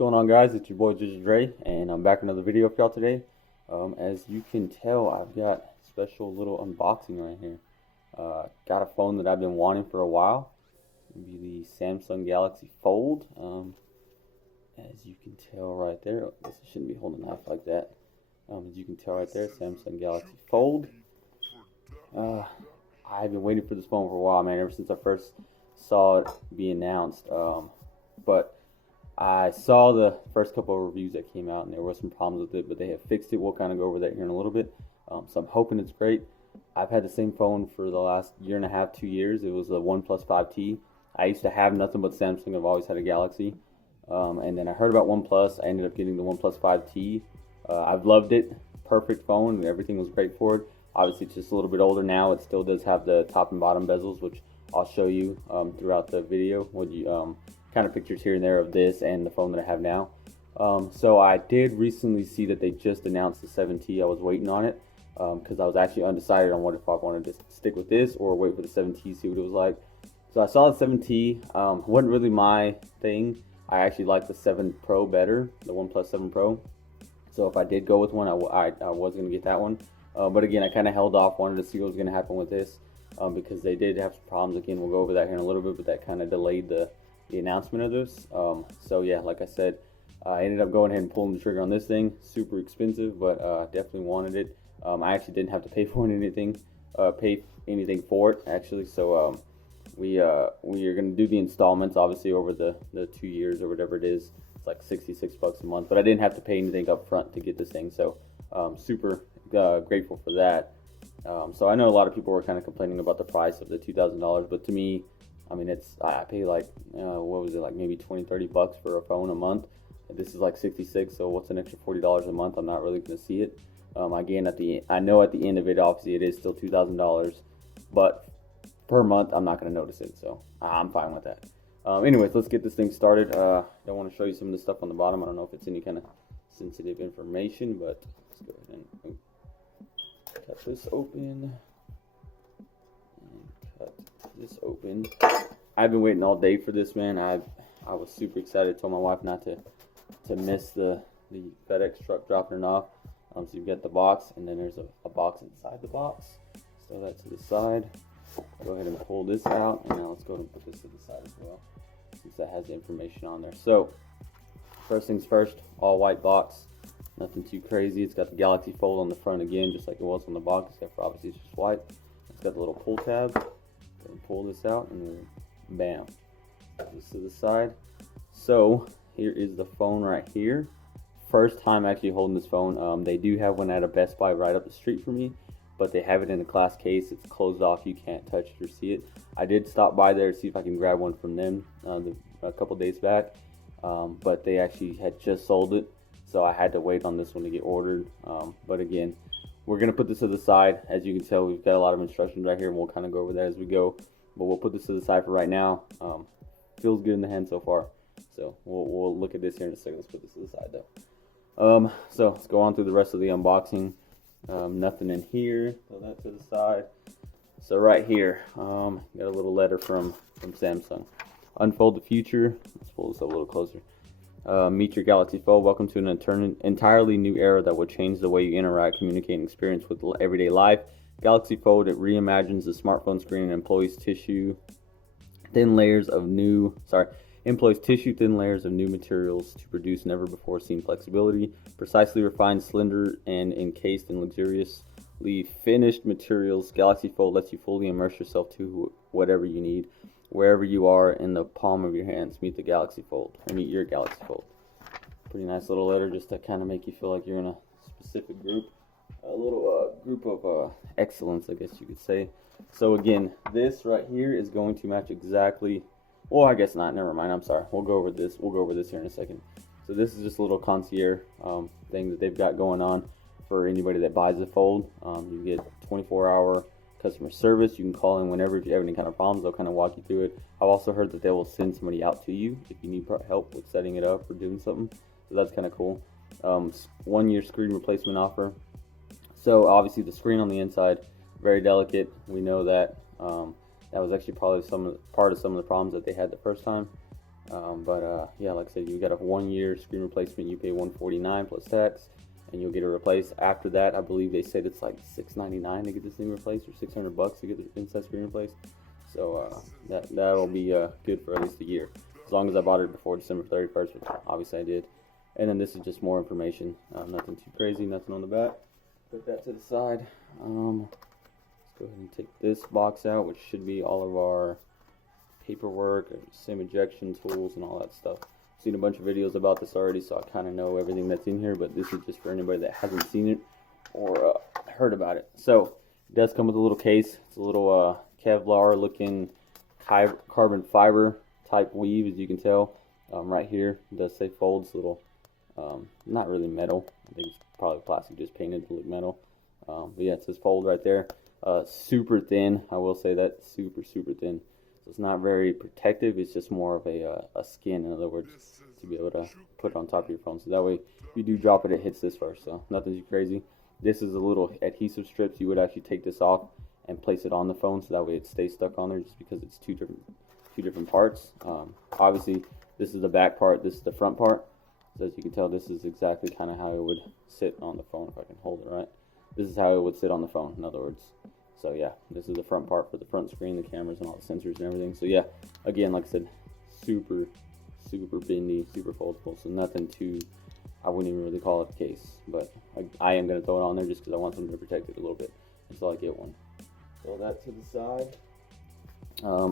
going on, guys? It's your boy Ginger Dre, and I'm back with another video for y'all today. As you can tell, I've got a special little unboxing right here. Got a phone that I've been wanting for a while. It'll be the Samsung Galaxy Fold. As you can tell right there, I guess I shouldn't be holding a knife like that. As you can tell right there, Samsung Galaxy Fold. I've been waiting for this phone for a while, man, ever since I first saw it be announced. But I saw the first couple of reviews that came out, and there were some problems with it, but they have fixed it. We'll kind of go over that here in a little bit. So I'm hoping it's great. I've had the same phone for the last year and a half, 2 years. It was a OnePlus 5T. I used to have nothing but Samsung. I've always had a Galaxy. And then I heard about OnePlus. I ended up getting the OnePlus 5T. I've loved it. Perfect phone. Everything was great for it. Obviously, it's just a little bit older now. It still does have the top and bottom bezels, which I'll show you throughout the video. When you kind of pictures here and there of this and the phone that I have now. So I did recently see that they just announced the 7T. I was waiting on it because I was actually undecided on what if I wanted to stick with this or wait for the 7T, see what it was like. So I saw the 7T. Wasn't really my thing. I actually like the 7 Pro better, the OnePlus 7 Pro. So if I did go with one, I was going to get that one. But again, I kind of held off, wanted to see what was going to happen with this because they did have some problems. Again, we'll go over that here in a little bit, but that kind of delayed the announcement of this. So yeah, like I said, I ended up going ahead and pulling the trigger on this thing. Super expensive, but definitely wanted it. I actually didn't have to pay for anything for it actually. So we are going to do the installments obviously over the 2 years or whatever it is. It's like $66 a month, but I didn't have to pay anything up front to get this thing. So super grateful for that. So I know a lot of people were kind of complaining about the price of the $2,000, but to me, I mean, I pay like, what was it, like maybe 20, 30 bucks for a phone a month. This is like 66, so what's an extra $40 a month? I'm not really going to see it. Again, I know at the end of it, obviously, it is still $2,000, but per month, I'm not going to notice it, so I'm fine with that. Anyways, let's get this thing started. I want to show you some of the stuff on the bottom. I don't know if it's any kind of sensitive information, but let's go ahead and cut this open. This open. I've been waiting all day for this, man. I was super excited. Told my wife not to miss the FedEx truck dropping it off. So you've got the box, and then there's a box inside the box. So that to the side. Go ahead and pull this out, and now let's go ahead and put this to the side as well, since that has the information on there. So first things first, all white box. Nothing too crazy. It's got the Galaxy Fold on the front again, just like it was on the box, except for obviously it's just white. It's got the little pull tab. And pull this out, and then bam, put this to the side. So here is the phone right here. First time actually holding this phone. They do have one at a Best Buy right up the street from me, but they have it in a glass case. It's closed off. You can't touch it or see it. I did stop by there to see if I can grab one from them a couple days back, but they actually had just sold it, so I had to wait on this one to get ordered. But again, we're going to put this to the side. As you can tell, we've got a lot of instructions right here, and we'll kind of go over that as we go. But we'll put this to the side for right now. Feels good in the hand so far. So we'll look at this here in a second. Let's put this to the side, though. So let's go on through the rest of the unboxing. Nothing in here. Throw that to the side. So right here, got a little letter from Samsung. Unfold the future. Let's pull this up a little closer. Meet your Galaxy Fold. Welcome to an entirely new era that will change the way you interact, communicate, and experience with everyday life. Galaxy Fold, it reimagines the smartphone screen and employs tissue thin layers of new materials to produce never before seen flexibility. Precisely refined, slender, and encased in luxuriously finished materials, Galaxy Fold lets you fully immerse yourself to whatever you need, wherever you are in the palm of your hands. Meet the Galaxy Fold, or meet your Galaxy Fold. Pretty nice little letter, just to kind of make you feel like you're in a specific group, a little group of excellence, I guess you could say. So again, this right here is going to match exactly. Well, I guess not. Never mind. I'm sorry. We'll go over this. We'll go over this here in a second. So this is just a little concierge thing that they've got going on for anybody that buys a Fold. You get 24-hour customer service. You can call in whenever if you have any kind of problems. They'll kind of walk you through it. I've also heard that they will send somebody out to you if you need help with setting it up or doing something. So that's kind of cool. 1 year screen replacement offer. So obviously the screen on the inside, very delicate. We know that. That was actually probably part of some of the problems that they had the first time. Yeah, like I said, you got a 1 year screen replacement. You pay $149 plus tax, and you'll get it replaced. After that, I believe they said it's like $699 to get this thing replaced, or $600 to get the inside screen replaced. So that'll be good for at least a year, as long as I bought it before December 31st, which obviously I did. And then this is just more information. Nothing too crazy, nothing on the back. Put that to the side. Let's go ahead and take this box out, which should be all of our paperwork, SIM ejection tools, and all that stuff. I've seen a bunch of videos about this already, so I kind of know everything that's in here, but this is just for anybody that hasn't seen it or heard about it. So it does come with a little case. It's a little Kevlar looking carbon fiber type weave, as you can tell. Right here it does say folds, little not really metal. I think it's probably plastic just painted to look metal. But yeah, it says fold right there. Super thin, I will say that, super thin. So it's not very protective. It's just more of a skin, in other words, to be able to put it on top of your phone. So that way, if you do drop it, it hits this first. So nothing too crazy. This is a little adhesive strips. You would actually take this off and place it on the phone, so that way it stays stuck on there, just because it's two different parts. Obviously, this is the back part. This is the front part. So as you can tell, this is exactly kind of how it would sit on the phone, if I can hold it right. This is how it would sit on the phone, in other words. So yeah, this is the front part for the front screen, the cameras and all the sensors and everything. So yeah, again, like I said, super bendy, super foldable. So nothing too, I wouldn't even really call it a case, but I am going to throw it on there just because I want them to protect it a little bit until I get one. Throw that to the side.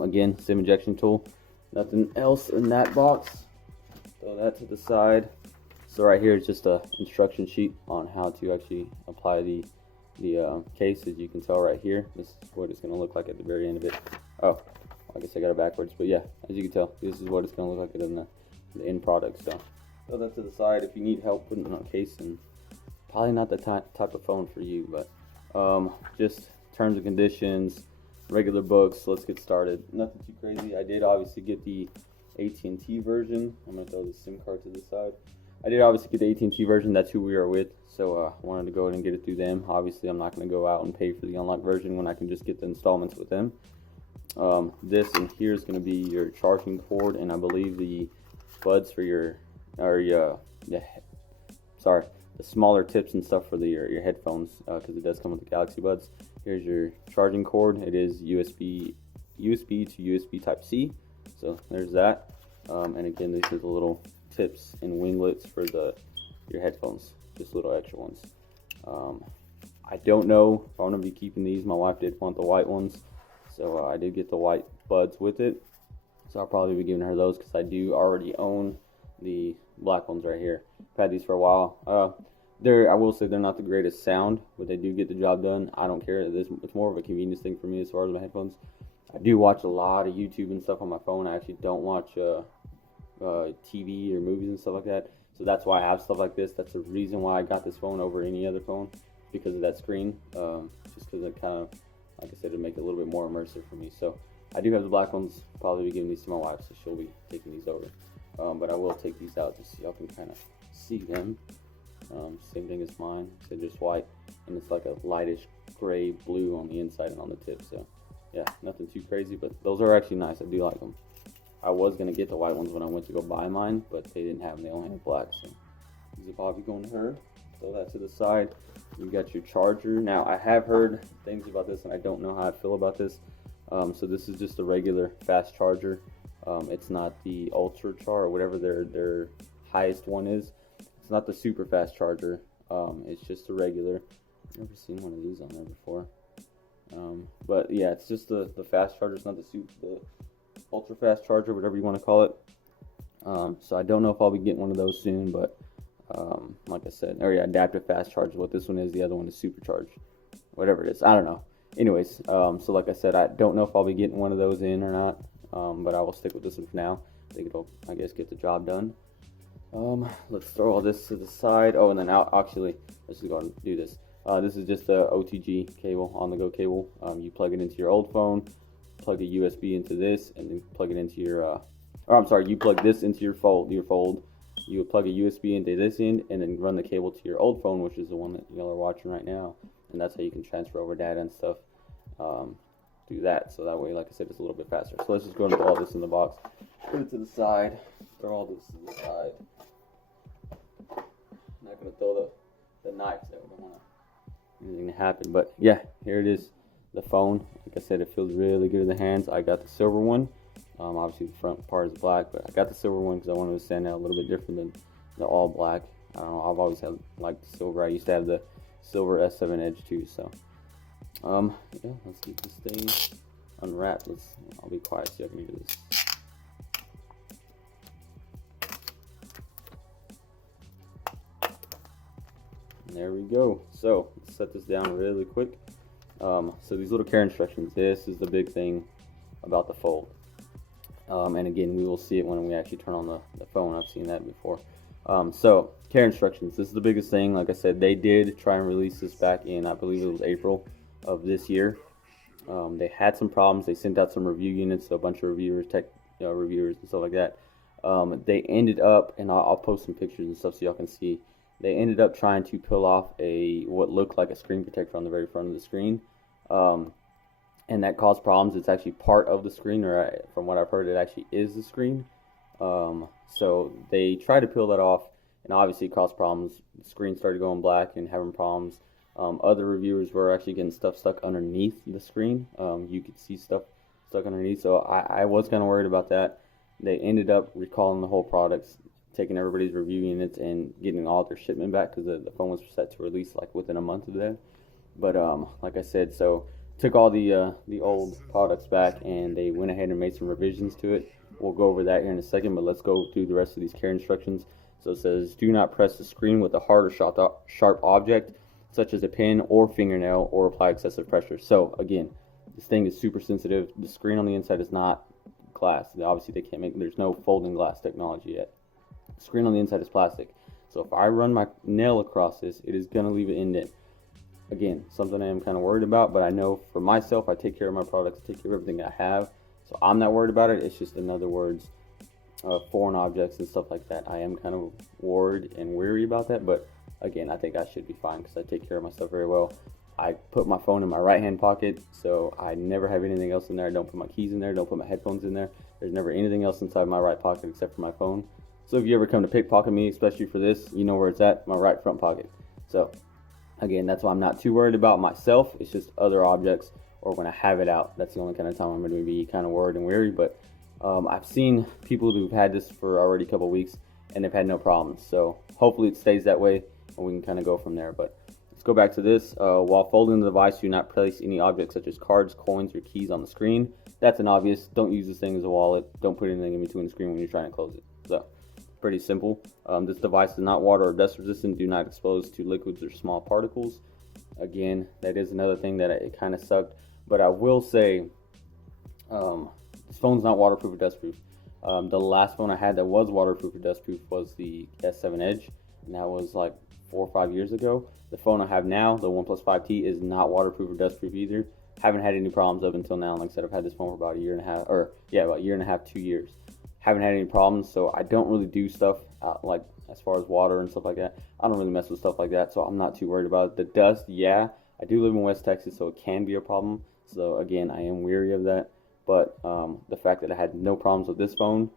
Again, SIM ejection tool. Nothing else in that box. Throw that to the side. So right here is just a instruction sheet on how to actually apply the case. As you can tell right here, this is what it's going to look like at the very end of it. Oh, I guess I got it backwards, but yeah, as you can tell, this is what it's going to look like in the end product. So throw that to the side. If you need help putting it on a case, and probably not the type of phone for you, but just terms and conditions, regular books. Let's get started. Nothing too crazy. I did obviously get the AT&T version. I'm going to throw the SIM card to the side. I did obviously get the AT&T version. That's who we are with, so I wanted to go ahead and get it through them. Obviously, I'm not going to go out and pay for the unlocked version when I can just get the installments with them. This in here is going to be your charging cord, and I believe the buds for the smaller tips and stuff for your headphones, because it does come with the Galaxy Buds. Here's your charging cord. It is USB to USB Type-C, so there's that. And again, these are the little tips and winglets for your headphones, just little extra ones. I don't know if I'm going to be keeping these. My wife did want the white ones, so I did get the white buds with it, so I'll probably be giving her those, because I do already own the black ones right here. I've had these for a while. I will say they're not the greatest sound, but they do get the job done. I don't care. It's more of a convenience thing for me as far as my headphones. I do watch a lot of YouTube and stuff on my phone. I actually don't watch TV or movies and stuff like that, so that's why I have stuff like this. That's the reason why I got this phone over any other phone, because of that screen. Just because it kind of, like I said, to make it a little bit more immersive for me. So I do have the black ones. Probably be giving these to my wife, so she'll be taking these over. But I will take these out just so y'all can kind of see them. Same thing as mine. So just white, and it's like a lightish gray blue on the inside and on the tip. So yeah, nothing too crazy, but those are actually nice. I do like them. I was going to get the white ones when I went to go buy mine, but they didn't have them. They only had black. So these are probably going to her. Throw that to the side. You got your charger. Now, I have heard things about this, and I don't know how I feel about this. So this is just a regular fast charger. It's not the ultra char or whatever their highest one is. It's not the super fast charger. It's just a regular. I've never seen one of these on there before. But yeah, it's just the fast charger. It's not the ultra fast charger, whatever you want to call it. So I don't know if I'll be getting one of those soon, but like I said, adaptive fast charge is what this one is. The other one is supercharged, whatever it is. I don't know. Anyways, so like I said, I don't know if I'll be getting one of those in or not, but I will stick with this one for now. I think it'll, I guess, get the job done. Let's throw all this to the side. Oh, and then actually, let's just go and do this. This is just a OTG cable, on-the-go cable. You plug it into your old phone, plug a USB into this, and then plug it into your, you plug this into your fold. You would plug a USB into this end, and then run the cable to your old phone, which is the one that y'all are watching right now. And that's how you can transfer over data and stuff. do that. So that way, like I said, it's a little bit faster. So let's just go and put all this in the box. Put it to the side. Throw all this to the side. I'm not gonna throw the knife there. We don't want anything to happen. But yeah, here it is. The phone. Like I said, it feels really good in the hands. I got the silver one. Obviously the front part is black, but I got the silver one because I wanted to stand out a little bit different than the all black. I don't know. I've always had like silver. I used to have the silver S7 Edge too. So yeah, let's get this thing unwrapped. I'll be quiet so I can do this. There we go. So let's set this down really quick. So these little care instructions, this is the big thing about the Fold. And again, we will see it when we actually turn on the phone. I've seen that before. So care instructions, this is the biggest thing. Like I said, they did try and release this back in, I believe it was April of this year. They had some problems. They sent out some review units, so a bunch of reviewers, reviewers and stuff like that. They ended up, and I'll post some pictures and stuff so y'all can see. They ended up trying to peel off what looked like a screen protector on the very front of the screen, and that caused problems. It's actually part of the screen, or from what I've heard, it actually is the screen. So they tried to peel that off, and obviously it caused problems. The screen started going black and having problems. Other reviewers were actually getting stuff stuck underneath the screen. You could see stuff stuck underneath, so I was kind of worried about that. They ended up recalling the whole product, taking everybody's review units and getting all their shipment back because the phone was set to release like within a month of that. But like I said, so took all the old products back and they went ahead and made some revisions to it. We'll go over that here in a second, but let's go through the rest of these care instructions. So it says, do not press the screen with a hard or sharp object such as a pen or fingernail, or apply excessive pressure. So again, this thing is super sensitive. The screen on the inside is not glass. Obviously they can't make, there's no folding glass technology yet. The screen on the inside is plastic. So if I run my nail across this, it is going to leave an indent. Again, something I am kind of worried about, but I know for myself, I take care of my products, take care of everything I have. So I'm not worried about it. It's just, in other words, foreign objects and stuff like that. I am kind of worried and weary about that, but again, I think I should be fine because I take care of my stuff very well. I put my phone in my right hand pocket, so I never have anything else in there. I don't put my keys in there, don't put my headphones in there. There's never anything else inside my right pocket except for my phone. So if you ever come to pickpocket me, especially for this, you know where it's at, my right front pocket. So again, that's why I'm not too worried about myself. It's just other objects, or when I have it out, that's the only kind of time I'm going to be kind of worried and weary. But I've seen people who've had this for already a couple of weeks and they've had no problems. So hopefully it stays that way and we can kind of go from there. But let's go back to this. While folding the device, do not place any objects such as cards, coins, or keys on the screen. That's an obvious. Don't use this thing as a wallet. Don't put anything in between the screen when you're trying to close it. So pretty simple. This device is not water or dust resistant. Do not expose to liquids or small particles. Again, that is another thing that it kind of sucked. But I will say, this phone's not waterproof or dustproof. The last phone I had that was waterproof or dustproof was the S7 Edge, and that was like 4 or 5 years ago. The phone I have now, the OnePlus 5T, is not waterproof or dustproof either. Haven't had any problems up until now. Like I said, I've had this phone for about a year and a half, about a year and a half, 2 years. Haven't had any problems, so I don't really do stuff like as far as water and stuff like that. I don't really mess with stuff like that, so I'm not too worried about it. The dust, yeah, I do live in West Texas, so it can be a problem. So again, I am weary of that. But the fact that I had no problems with this phone,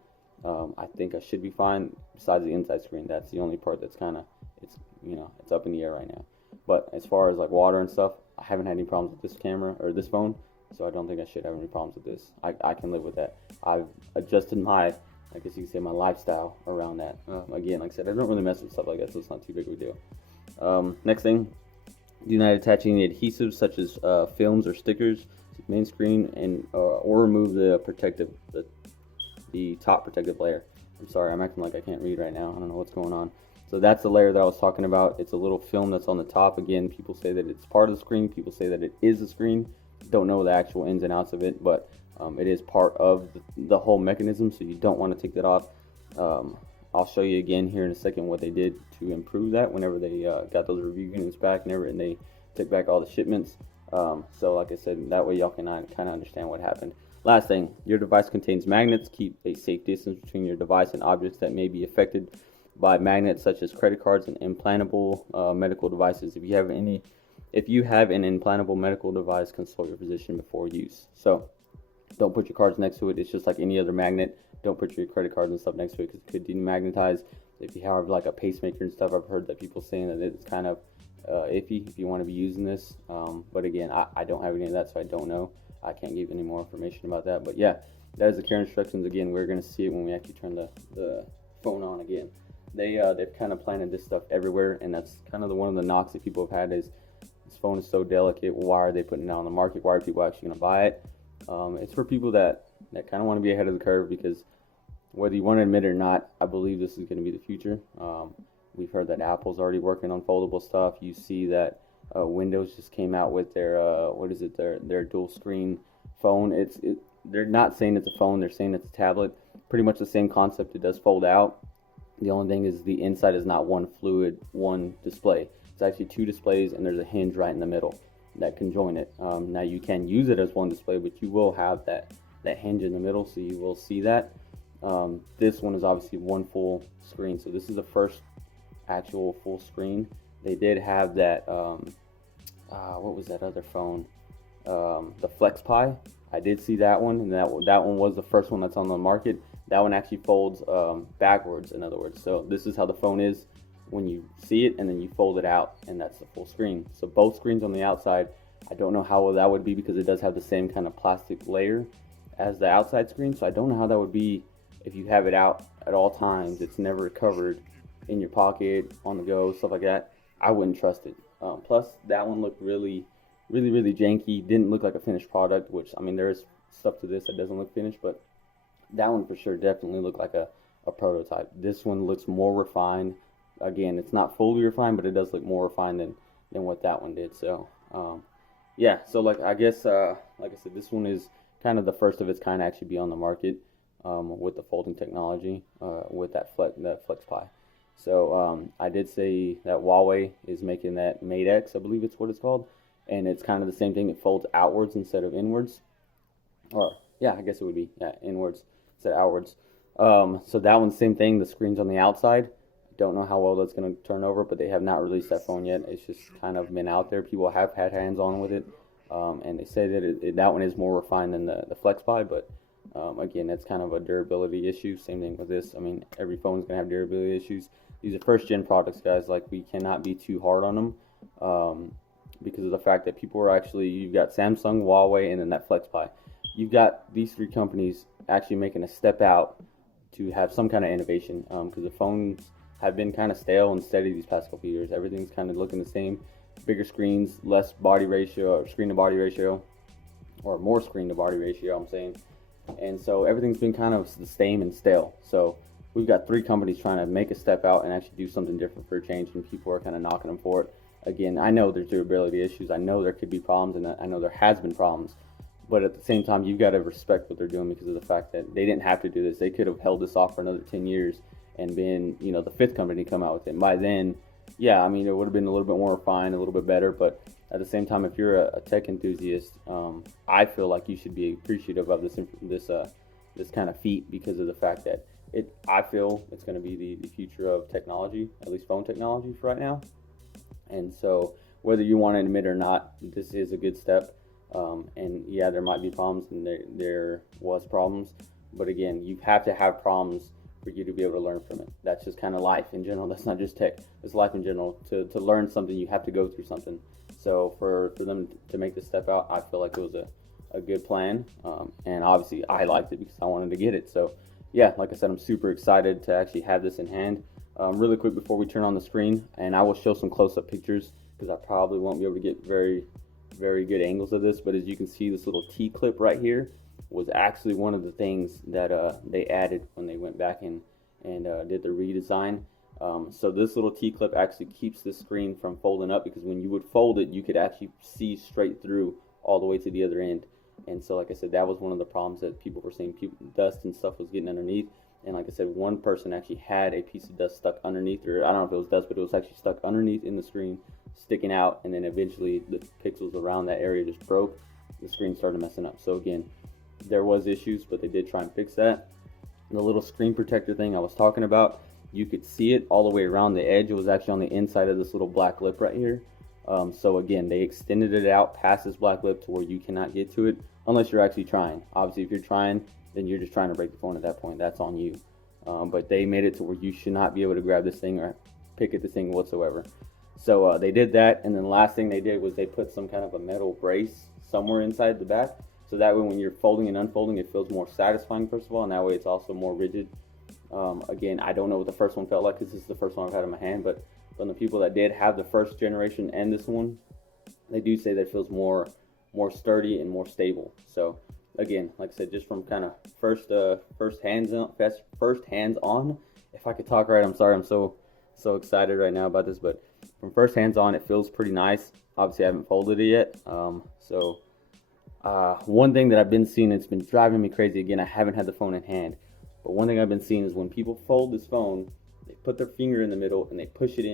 I think I should be fine. Besides the inside screen, that's the only part that's kind of, it's up in the air right now. But as far as like water and stuff, I haven't had any problems with this camera or this phone, so I don't think I should have any problems with this. I can live with that. I've adjusted my, I guess you can say, my lifestyle around that. Again, like I said, I don't really mess with stuff like that, so it's not too big of a deal. Next thing, do not attach any adhesives such as films or stickers to the main screen, and or remove the top protective layer. I'm sorry, I'm acting like I can't read right now. I don't know what's going on. So that's the layer that I was talking about. It's a little film that's on the top. Again, people say that it's part of the screen. People say that it is the screen. Don't know the actual ins and outs of it, but it is part of the whole mechanism, so you don't want to take that off. I'll show you again here in a second what they did to improve that whenever they got those review units back and they took back all the shipments. So like I said, that way y'all can kind of understand what happened. Last thing, your device contains magnets. Keep a safe distance between your device and objects that may be affected by magnets, such as credit cards and implantable medical devices. If you have any if you have an implantable medical device, consult your physician before use. So don't put your cards next to it. It's just like any other magnet. Don't put your credit cards and stuff next to it because it could demagnetize. If you have like a pacemaker and stuff, I've heard that people saying that it's kind of iffy if you want to be using this. But again, I don't have any of that, so I don't know. I can't give any more information about that. But yeah, that is the care instructions. Again, we're going to see it when we actually turn the phone on again. They've kind of planted this stuff everywhere, and that's kind of one of the knocks that people have had is this phone is so delicate. Why are they putting it on the market? Why are people actually going to buy it? It's for people that kind of want to be ahead of the curve, because whether you want to admit it or not, I believe this is going to be the future. We've heard that Apple's already working on foldable stuff. You see that Windows just came out with their their dual screen phone. They're not saying it's a phone, they're saying it's a tablet. Pretty much the same concept. It does fold out. The only thing is the inside is not one display. It's actually two displays, and there's a hinge right in the middle that can join it. Now you can use it as one display, but you will have that hinge in the middle, so you will see that. This one is obviously one full screen, so this is the first actual full screen. They did have that what was that other phone, the Flex Pi. I did see that one, and that one was the first one that's on the market. That one actually folds backwards, in other words. So this is how the phone is when you see it, and then you fold it out, and that's the full screen. So both screens on the outside, I don't know how well that would be, because it does have the same kind of plastic layer as the outside screen. So I don't know how that would be if you have it out at all times. It's never covered in your pocket, on the go, stuff like that. I wouldn't trust it. Plus, that one looked really janky. Didn't look like a finished product, which, I mean, there is stuff to this that doesn't look finished, but that one for sure definitely looked like a prototype. This one looks more refined. Again, it's not fully refined, but it does look more refined than what that one did. So, yeah. So, like I said, this one is kind of the first of its kind to actually be on the market with the folding technology with that Flex Pi. So, I did say that Huawei is making that Mate X, I believe it's what it's called, and it's kind of the same thing. It folds outwards instead of inwards, or yeah, I guess it would be inwards instead of outwards. So that one's same thing. The screen's on the outside. Don't know how well that's going to turn over, but they have not released that phone yet. It's just kind of been out there. People have had hands on with it, and they say that that one is more refined than the Flex Pi, but again, that's kind of a durability issue. Same thing with this. I mean, every phone's going to have durability issues. These are first-gen products, guys. Like, we cannot be too hard on them because of the fact that people are actually, you've got Samsung, Huawei, and then that Flex Pi. You've got these three companies actually making a step out to have some kind of innovation, because the phones have been kind of stale and steady these past couple of years. Everything's kind of looking the same. Bigger screens, less body ratio, or screen to body ratio, or more screen to body ratio, I'm saying. And so everything's been kind of the same and stale. So we've got three companies trying to make a step out and actually do something different for a change, and people are kind of knocking them for it. Again, I know there's durability issues. I know there could be problems, and I know there has been problems. But at the same time, you've got to respect what they're doing, because of the fact that they didn't have to do this. They could have held this off for another 10 years and been, the fifth company to come out with it. And by then, yeah, I mean, it would have been a little bit more refined, a little bit better. But at the same time, if you're a tech enthusiast, I feel like you should be appreciative of this kind of feat, because of the fact that I feel it's going to be the future of technology, at least phone technology for right now. And so whether you want to admit it or not, this is a good step. And yeah, there might be problems, and there was problems. But again, you have to have problems for you to be able to learn from it. That's just kind of life in general. That's not just tech. It's life in general. To learn something, you have to go through something. So for them to make this step out, I feel like it was a good plan. And obviously, I liked it because I wanted to get it. So yeah, like I said, I'm super excited to actually have this in hand. Really quick before we turn on the screen, and I will show some close-up pictures, because I probably won't be able to get very good angles of this. But as you can see, this little T-clip right here was actually one of the things that they added when they went back and did the redesign. So this little T-clip actually keeps the screen from folding up, because when you would fold it, you could actually see straight through all the way to the other end. And so, like I said, that was one of the problems that people were saying. Dust and stuff was getting underneath. And like I said, one person actually had a piece of dust stuck underneath, or I don't know if it was dust, but it was actually stuck underneath in the screen, sticking out. And then eventually the pixels around that area just broke. The screen started messing up. So again, there was issues, but they did try and fix that. The little screen protector thing I was talking about, you could see it all the way around the edge. It was actually on the inside of this little black lip right here. So again, they extended it out past this black lip to where you cannot get to it unless you're actually trying. Obviously, if you're trying, then you're just trying to break the phone at that point. That's on you. But they made it to where you should not be able to grab this thing or pick at this thing whatsoever. So they did that, and then the last thing they did was they put some kind of a metal brace somewhere inside the back, so that way when you're folding and unfolding, it feels more satisfying, first of all, and that way it's also more rigid. Again, I don't know what the first one felt like, because this is the first one I've had in my hand, but from the people that did have the first generation and this one, they do say that it feels more sturdy and more stable. So again, like I said, just from kind of first hands on, if I could talk right, I'm sorry, I'm so excited right now about this, but from first hands on, it feels pretty nice. Obviously, I haven't folded it yet. One thing that I've been seeing, it's been driving me crazy. Again, I haven't had the phone in hand, but one thing I've been seeing is when people fold this phone, they put their finger in the middle and they push it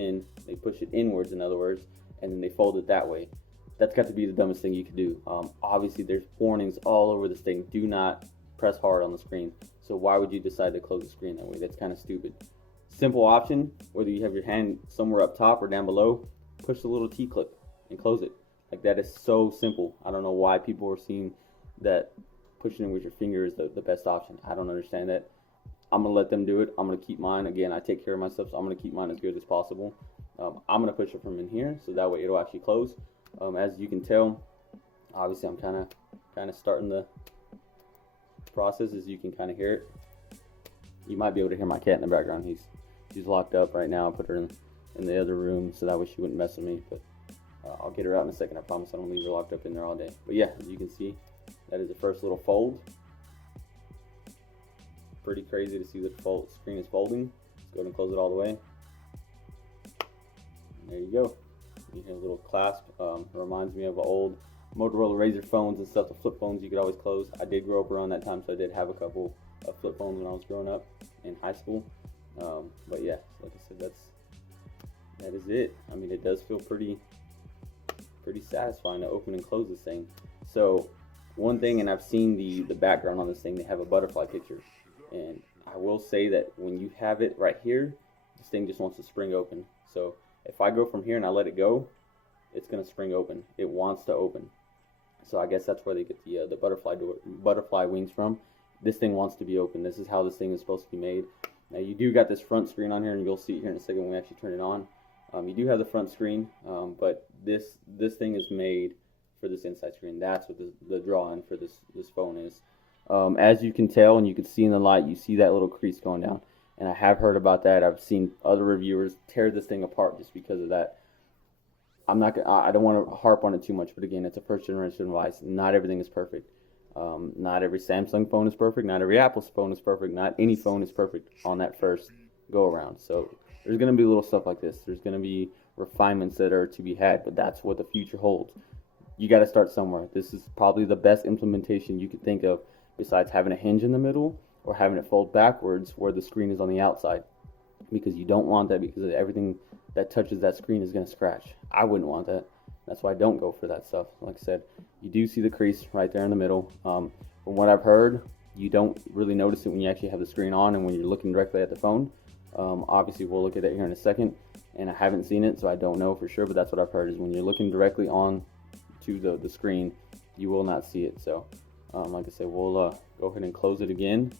inwards, in other words, and then they fold it that way. That's got to be the dumbest thing you could do. Obviously, there's warnings all over this thing. Do not press hard on the screen. So why would you decide to close the screen that way? That's kind of stupid. Simple option, whether you have your hand somewhere up top or down below, push the little T-clip and close it. Like, that is so simple. I don't know why people are seeing that pushing it with your finger is the best option. I don't understand that. I'm going to let them do it. I'm going to keep mine. Again, I take care of myself, so I'm going to keep mine as good as possible. I'm going to push it from in here, so that way it'll actually close. As you can tell, obviously I'm kind of starting the process, as you can kind of hear it. You might be able to hear my cat in the background. She's locked up right now. I put her in the other room so that way she wouldn't mess with me. But I'll get her out in a second. I promise I don't leave her locked up in there all day. But yeah, as you can see, that is the first little fold. Pretty crazy to see the screen is folding. Let's go ahead and close it all the way. And there you go. You hear a little clasp. It reminds me of old Motorola Razr phones and stuff. The flip phones you could always close. I did grow up around that time, so I did have a couple of flip phones when I was growing up in high school. But yeah, like I said, that is it. I mean, it does feel pretty satisfying to open and close this thing. So one thing, and I've seen the background on this thing, they have a butterfly picture, and I will say that when you have it right here, this thing just wants to spring open. So if I go from here and I let it go, it's gonna spring open. It wants to open. So I guess that's where they get the butterfly wings from. This thing wants to be open. This is how this thing is supposed to be made. Now you do got this front screen on here, and you'll see it here in a second when we actually turn it on. You do have the front screen, but this thing is made for this inside screen. That's what the draw-in for this phone is. As you can tell, and you can see in the light, you see that little crease going down. And I have heard about that. I've seen other reviewers tear this thing apart just because of that. I don't want to harp on it too much, but again, it's a first generation device. Not everything is perfect. Not every Samsung phone is perfect. Not every Apple phone is perfect. Not any phone is perfect on that first go around. So there's going to be little stuff like this. There's going to be refinements that are to be had, but that's what the future holds. You got to start somewhere. This is probably the best implementation you could think of, besides having a hinge in the middle or having it fold backwards where the screen is on the outside, because you don't want that, because everything that touches that screen is going to scratch. I wouldn't want that. That's why I don't go for that stuff. Like I said, you do see the crease right there in the middle. From what I've heard, you don't really notice it when you actually have the screen on and when you're looking directly at the phone. Obviously, we'll look at it here in a second, and I haven't seen it, so I don't know for sure, but that's what I've heard, is when you're looking directly on to the screen, you will not see it. So like I said, we'll go ahead and close it again.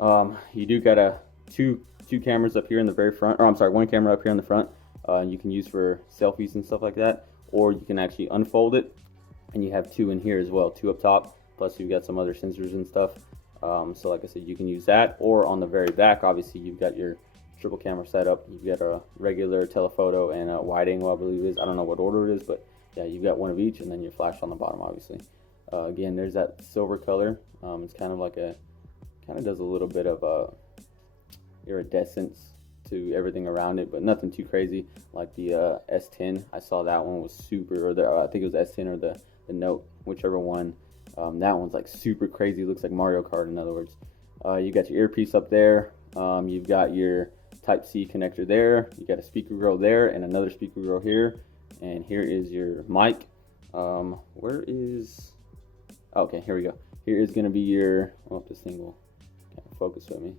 You do got two cameras up here in the very front, or I'm sorry, one camera up here in the front. You can use for selfies and stuff like that, or you can actually unfold it, and you have two in here as well, two up top, plus you've got some other sensors and stuff. So like I said, you can use that, or on the very back, obviously you've got your triple camera setup. You've got a regular telephoto and a wide angle, I believe it is. I don't know what order it is, but yeah, you've got one of each, and then your flash on the bottom, obviously. Again, there's that silver color. It's kind of like kind of does a little bit of a iridescence to everything around it, but nothing too crazy. Like the S10, I saw that one was super, or I think it was S10 or the Note, whichever one. That one's like super crazy. Looks like Mario Kart, in other words. You got your earpiece up there. You've got your Type-C connector there. You got a speaker grill there and another speaker grill here. And here is your mic. Where is... Okay, here we go. Here is going to be your... Oh, this thing will kind of focus with me.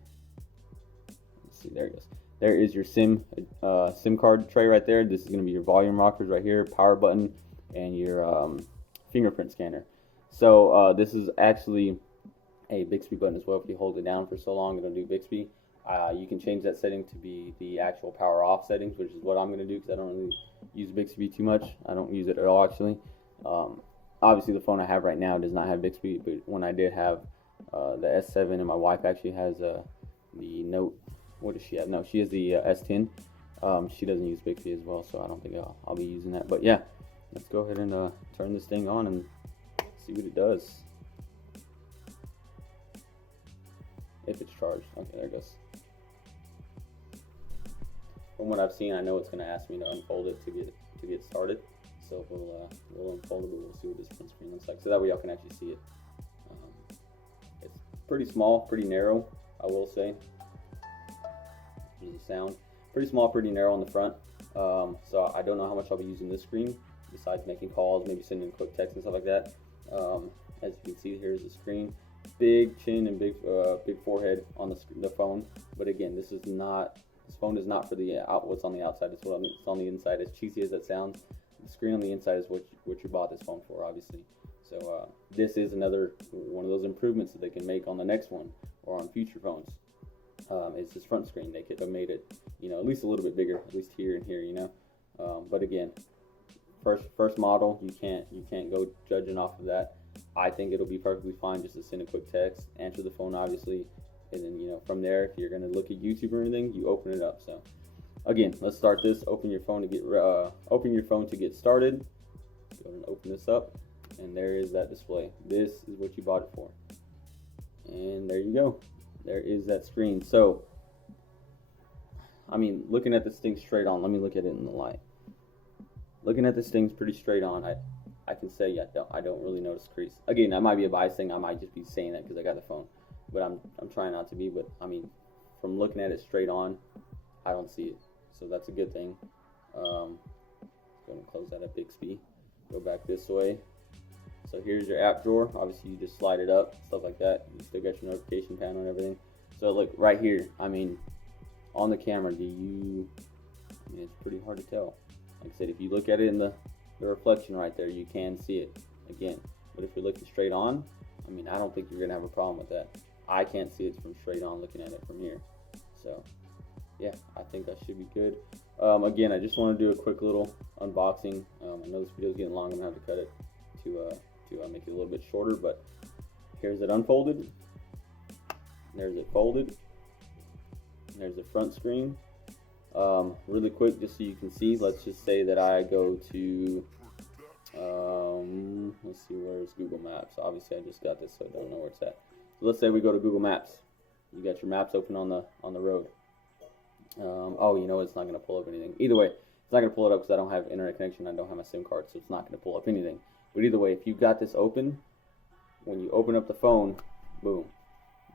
Let's see, there it goes. there is your SIM card tray right there. This is going to be your volume rockers right here, power button, and your fingerprint scanner. So this is actually a Bixby button as well. If you hold it down for so long, it'll do Bixby. You can change that setting to be the actual power off settings, which is what I'm going to do because I don't really use Bixby too much. I don't use it at all, actually. Obviously, the phone I have right now does not have Bixby, but when I did have the S7, and my wife actually has the Note. What does she have? No, she has the S10. She doesn't use Bixby as well, so I don't think I'll be using that. But yeah, let's go ahead and turn this thing on and see what it does. If it's charged. Okay, there it goes. From what I've seen, I know it's going to ask me to unfold it to get started. So we'll unfold it, but we'll see what this front screen looks like. So that way y'all can actually see it. It's pretty small, pretty narrow, I will say. There's the sound. Pretty small, pretty narrow on the front. So I don't know how much I'll be using this screen besides making calls, maybe sending quick text and stuff like that. As you can see, here's the screen. Big chin and big forehead on the phone. But again, this phone is not for the what's on the outside. It's what's on the inside. As cheesy as that sounds, the screen on the inside is what you bought this phone for, obviously. So this is another one of those improvements that they can make on the next one or on future phones. It's this front screen. They could have made it, at least a little bit bigger, at least here and here, But again, first model, you can't go judging off of that. I think it'll be perfectly fine just to send a quick text, answer the phone, obviously, and then from there, if you're gonna look at YouTube or anything, you open it up. So again, let's start this. Open your phone to get started. Go ahead and open this up, and there is that display. This is what you bought it for, and there you go. There is that screen. So, I mean, looking at this thing straight on. Let me look at it in the light. Looking at this thing's pretty straight on. I can say I don't really notice crease. Again, that might be a bias thing. I might just be saying that because I got the phone, but I'm trying not to be. But I mean, from looking at it straight on, I don't see it. So that's a good thing. Go and close that at Bixby. Go back this way. So here's your app drawer. Obviously, you just slide it up, stuff like that. You still got your notification panel and everything. So look right here. I mean, on the camera, it's pretty hard to tell. Like I said, if you look at it in the reflection right there, you can see it again. But if you're looking straight on, I mean, I don't think you're gonna have a problem with that. I can't see it from straight on looking at it from here. So yeah, I think that should be good. Again, I just want to do a quick little unboxing. I know this video is getting long. I'm gonna have to cut it to make it a little bit shorter. But here's it unfolded. There's it folded. And there's the front screen. Really quick, just so you can see, let's just say that I go to, let's see, where's Google Maps? Obviously, I just got this, so I don't know where it's at. So let's say we go to Google Maps. You got your maps open on the road. It's not going to pull up anything. Either way, it's not going to pull it up because I don't have internet connection. I don't have my SIM card, so it's not going to pull up anything. But either way, if you've got this open, when you open up the phone, boom,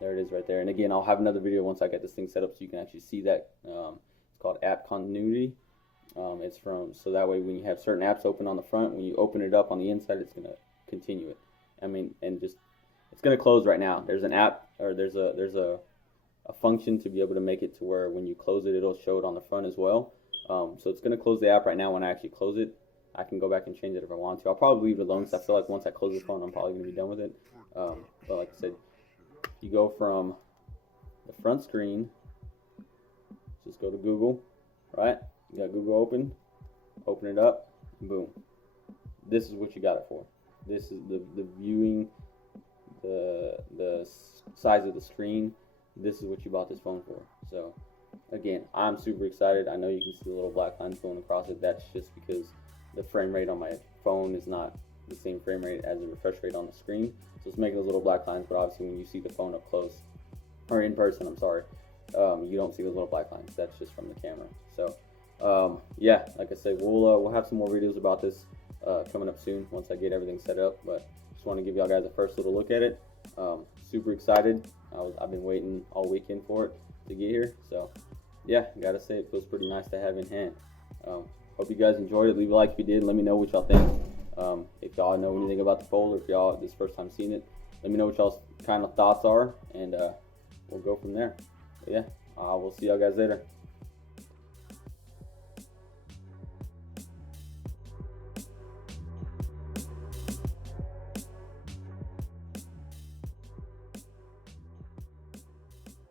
there it is right there. And again, I'll have another video once I get this thing set up so you can actually see that. It's called app continuity. So that way when you have certain apps open on the front, when you open it up on the inside, it's going to continue it. I mean, and just, it's going to close right now. There's an app, or there's a function to be able to make it to where when you close it, it'll show it on the front as well. So it's going to close the app right now. When I actually close it, I can go back and change it if I want to. I'll probably leave it alone because I feel like once I close the phone, I'm probably going to be done with it. But like I said, you go from the front screen, just go to Google, right? You got Google open it up, boom. This is what you got it for. This is the viewing, the size of the screen. This is what you bought this phone for. So again, I'm super excited. I know you can see the little black lines going across it. That's just because the frame rate on my phone is not the same frame rate as the refresh rate on the screen. So it's making those little black lines, but obviously when you see the phone up close, or in person, I'm sorry, you don't see those little black lines. That's just from the camera. So yeah, like I said, we'll have some more videos about this coming up soon once I get everything set up. But just want to give y'all guys a first little look at it. Super excited. I've been waiting all weekend for it to get here. So yeah, gotta say it feels pretty nice to have in hand. Hope you guys enjoyed it. Leave a like if you did. Let me know what y'all think. If y'all know anything about the fold, or if y'all this first time seeing it, let me know what y'all's kind of thoughts are, and we'll go from there. But yeah, we'll see y'all guys later.